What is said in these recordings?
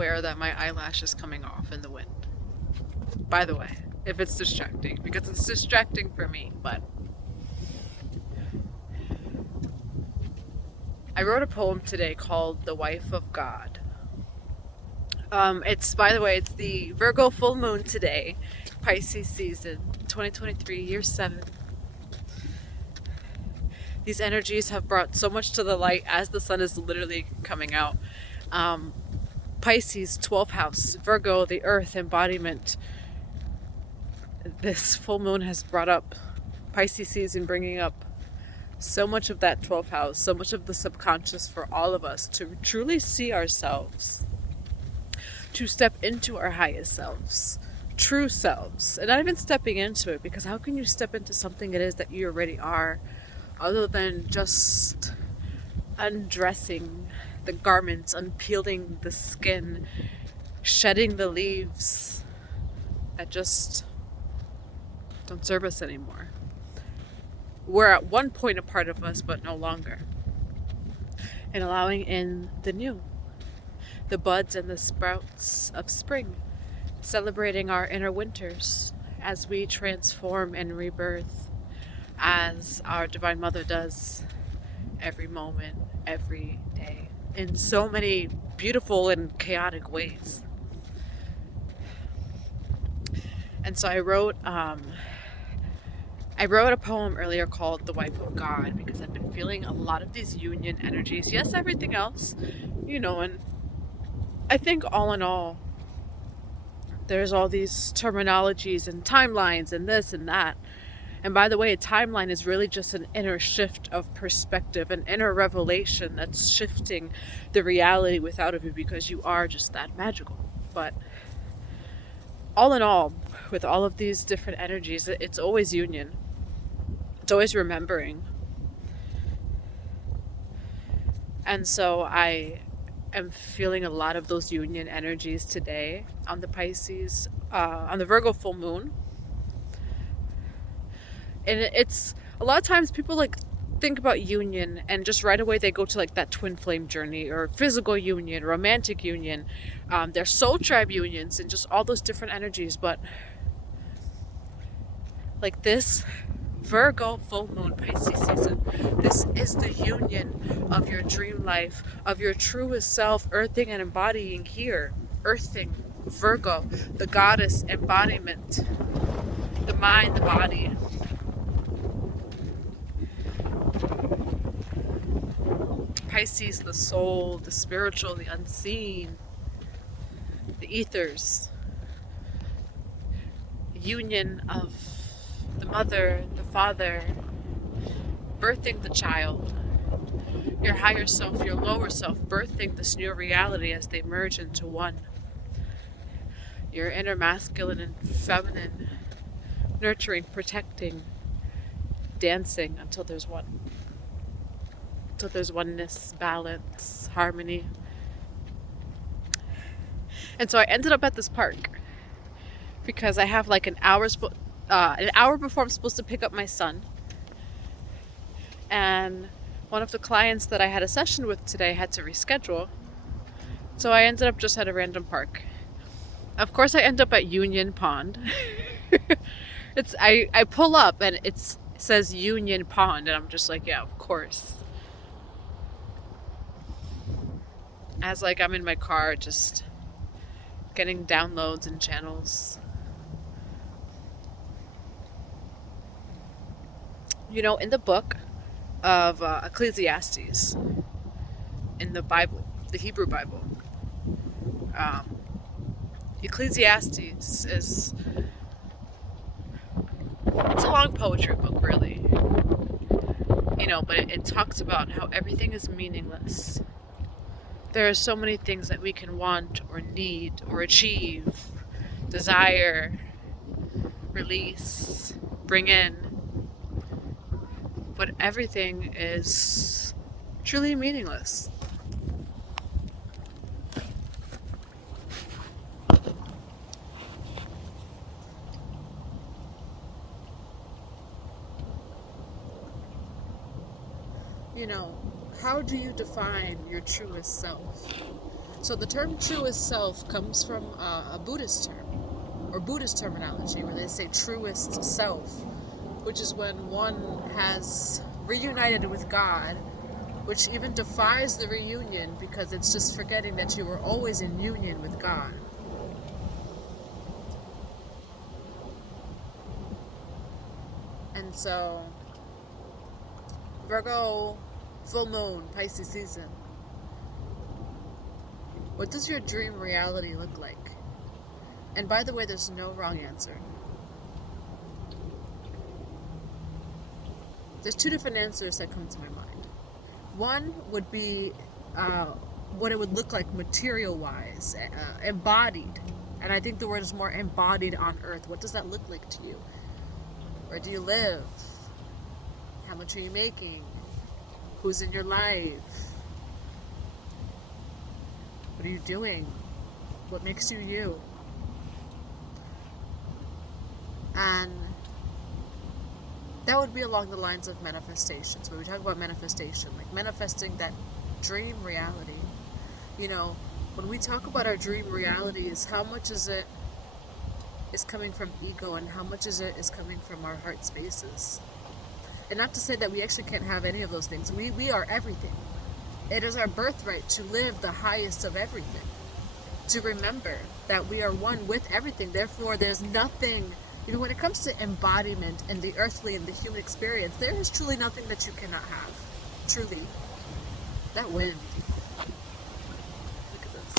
aware that my eyelash is coming off in the wind. By the way, if it's distracting, because it's distracting for me, but I wrote a poem today called The Wife of God. By the way, it's the Virgo Full Moon today, Pisces season, 2023, year 7. These energies have brought so much to the light as the sun is literally coming out. Pisces, 12th house, Virgo, the earth embodiment. This full moon has brought up Pisces season, bringing up so much of that 12th house, so much of the subconscious for all of us to truly see ourselves, to step into our highest selves, true selves, and not even stepping into it, because how can you step into something it is that you already are, other than just undressing the garments, unpeeling the skin, shedding the leaves that just don't serve us anymore. We're at one point a part of us, but no longer. And allowing in the new, the buds and the sprouts of spring, celebrating our inner winters as we transform and rebirth, as our Divine Mother does every moment, every day, in so many beautiful and chaotic ways. And so I wrote a poem earlier called The Wife of God, because I've been feeling a lot of these union energies. Yes, everything else, and I think all in all, there's all these terminologies and timelines and this and that. And by the way, a timeline is really just an inner shift of perspective, an inner revelation that's shifting the reality without of you, because you are just that magical. But all in all, with all of these different energies, it's always union. It's always remembering. And so I am feeling a lot of those union energies today on the Pisces, on the Virgo full moon. And it's a lot of times people think about union and just right away they go to that twin flame journey, or physical union, romantic union, their soul tribe unions, and just all those different energies. But this Virgo full moon Pisces season, this is the union of your dream life, of your truest self, earthing and embodying here. Earthing, Virgo, the goddess embodiment, the mind, the body. Pisces, the soul, the spiritual, the unseen, the ethers. Union of the mother, the father, birthing the child, your higher self, your lower self, birthing this new reality as they merge into one. Your inner masculine and feminine, nurturing, protecting, dancing until there's one. Until there's oneness, balance, harmony. And so I ended up at this park because I have an hour before I'm supposed to pick up my son. And one of the clients that I had a session with today had to reschedule. So I ended up just at a random park. Of course, I end up at Union Pond. I pull up and it says Union Pond, and I'm just yeah, of course. As I'm in my car, just getting downloads and channels. In the book of Ecclesiastes, in the Bible, the Hebrew Bible, Ecclesiastes it's a long poetry book, really. But it talks about how everything is meaningless. There are so many things that we can want or need or achieve, desire, release, bring in. But everything is truly meaningless. How do you define your truest self? So the term truest self comes from a Buddhist term, or Buddhist terminology, where they say truest self, which is when one has reunited with God, which even defies the reunion because it's just forgetting that you were always in union with God. And so, Virgo Full Moon, Pisces season. What does your dream reality look like? And by the way, there's no wrong answer. There's two different answers that come to my mind. One would be what it would look like material-wise, embodied. And I think the word is more embodied on earth. What does that look like to you? Where do you live? How much are you making? Who's in your life? What are you doing? What makes you you? And that would be along the lines of manifestations. When we talk about manifestation, like manifesting that dream reality. You know, when we talk about our dream realities, how much is it is coming from ego and how much is it is coming from our heart spaces? And not to say that we actually can't have any of those things. We are everything. It is our birthright to live the highest of everything. To remember that we are one with everything. Therefore, there's nothing, even when it comes to embodiment and the earthly and the human experience, there is truly nothing that you cannot have. Truly. That wind. Look at this.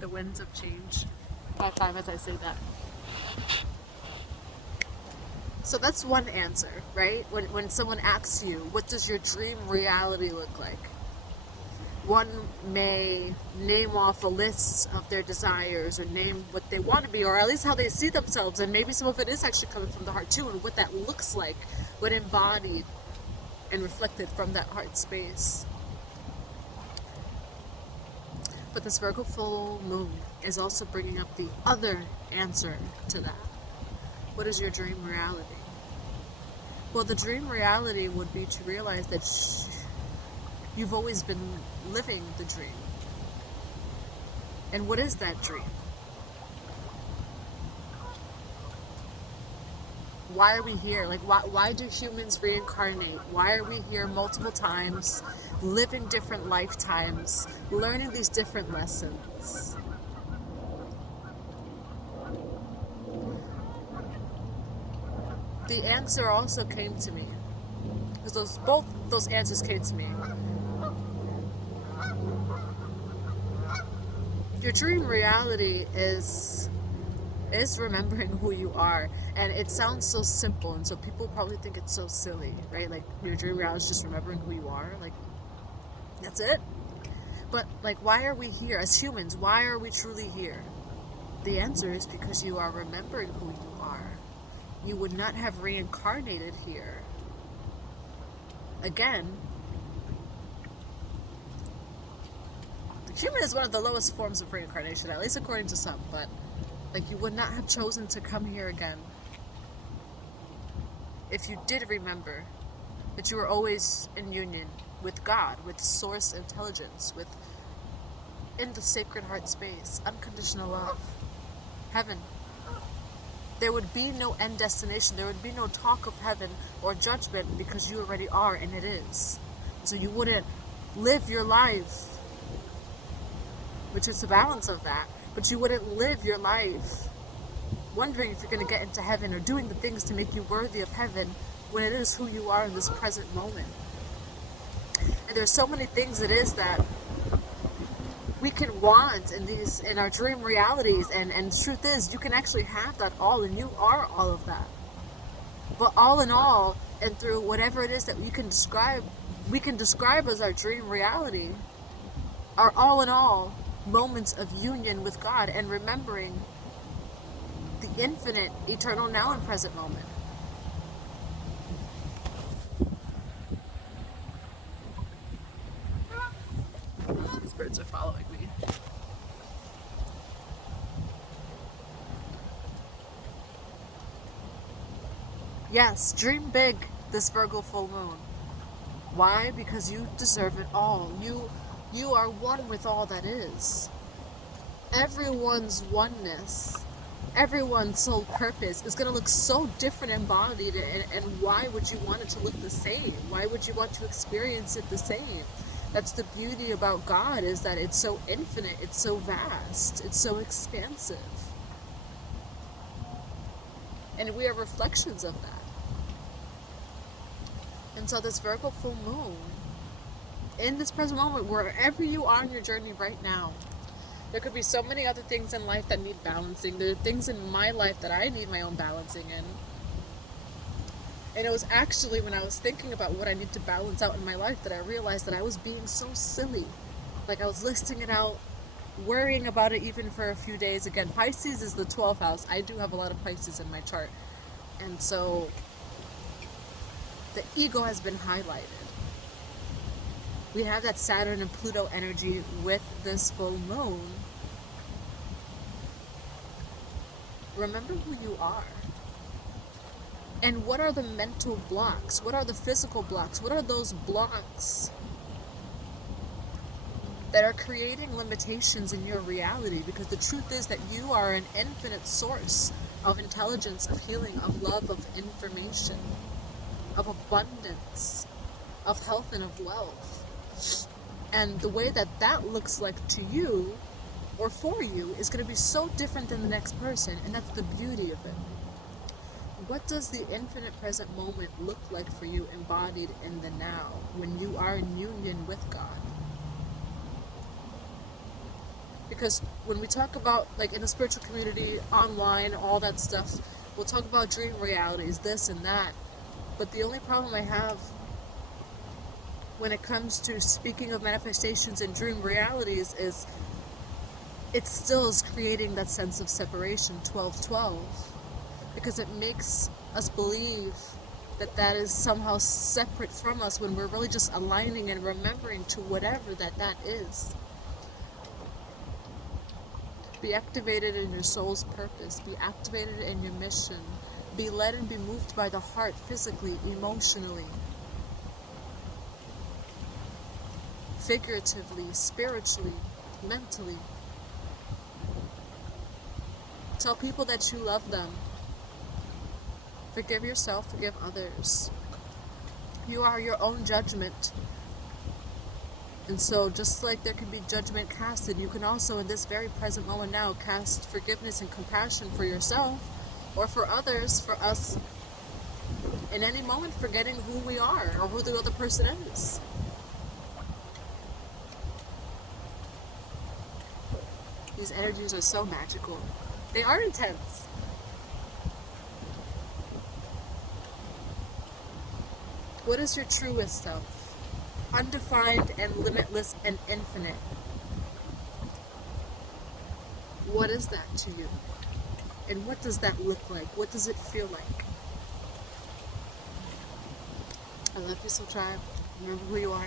The winds of change. High five as I say that. So that's one answer, right? When someone asks you, what does your dream reality look like? One may name off a list of their desires or name what they want to be, or at least how they see themselves, and maybe some of it is actually coming from the heart too, and what that looks like when embodied and reflected from that heart space. But this Virgo full moon is also bringing up the other answer to that. What is your dream reality? Well, the dream reality would be to realize that you've always been living the dream. And what is that dream? Why are we here? Like, why do humans reincarnate? Why are we here multiple times, living different lifetimes, learning these different lessons? The answer also came to me, because both those answers came to me. Your dream reality is remembering who you are, and it sounds so simple, and so people probably think it's so silly, right? Like, your dream reality is just remembering who you are, like, that's it. But like, why are we here as humans? Why are we truly here? The answer is because you are remembering who you are. You would not have reincarnated here again. Human is one of the lowest forms of reincarnation, at least according to some, but like, you would not have chosen to come here again if you did remember that you were always in union with God, with source intelligence, with in the sacred heart space, unconditional love, heaven. There would be no end destination. There would be no talk of heaven or judgment, because you already are, and it is. So you wouldn't live your life, which is the balance of that, but you wouldn't live your life wondering if you're going to get into heaven or doing the things to make you worthy of heaven, when it is who you are in this present moment. And there's so many things it is that we can want in our dream realities, and the truth is, you can actually have that all, and you are all of that. But all in all, and through whatever it is that we can describe as our dream reality, are all in all moments of union with God and remembering the infinite, eternal now and present moment. These birds are following me. Yes, dream big this Virgo full moon. Why? Because you deserve it all. You are one with all that is. Everyone's oneness, everyone's soul purpose is going to look so different embodied, and why would you want it to look the same? Why would you want to experience it the same? That's the beauty about God, is that it's so infinite, it's so vast, it's so expansive. And we are reflections of that. And so this Virgo full moon, in this present moment, wherever you are on your journey right now, there could be so many other things in life that need balancing. There are things in my life that I need my own balancing in. And it was actually when I was thinking about what I need to balance out in my life that I realized that I was being so silly. Like, I was listing it out, worrying about it even for a few days. Again, Pisces is the 12th house. I do have a lot of Pisces in my chart. And so the ego has been highlighted. We have that Saturn and Pluto energy with this full moon. Remember who you are. And what are the mental blocks? What are the physical blocks? What are those blocks that are creating limitations in your reality? Because the truth is that you are an infinite source of intelligence, of healing, of love, of information, of abundance, of health, and of wealth. And the way that that looks like to you or for you is going to be so different than the next person, and that's the beauty of it. What does the infinite present moment look like for you embodied in the now, when you are in union with God? Because when we talk about, like, in the spiritual community, online, all that stuff, we'll talk about dream realities, this and that. But the only problem I have when it comes to speaking of manifestations and dream realities is it still is creating that sense of separation, 12-12, because it makes us believe that that is somehow separate from us, when we're really just aligning and remembering to whatever that is. Be activated in your soul's purpose. Be activated in your mission. Be led and be moved by the heart, physically, emotionally, figuratively, spiritually, mentally. Tell people that you love them. Forgive yourself, forgive others. You are your own judgment. And so just like there can be judgment casted, you can also in this very present moment now cast forgiveness and compassion for yourself or for others, for us in any moment forgetting who we are or who the other person is. These energies are so magical. They are intense. What is your truest self? Undefined and limitless and infinite. What is that to you? And what does that look like? What does it feel like? I love you, Soul Tribe. Remember who you are.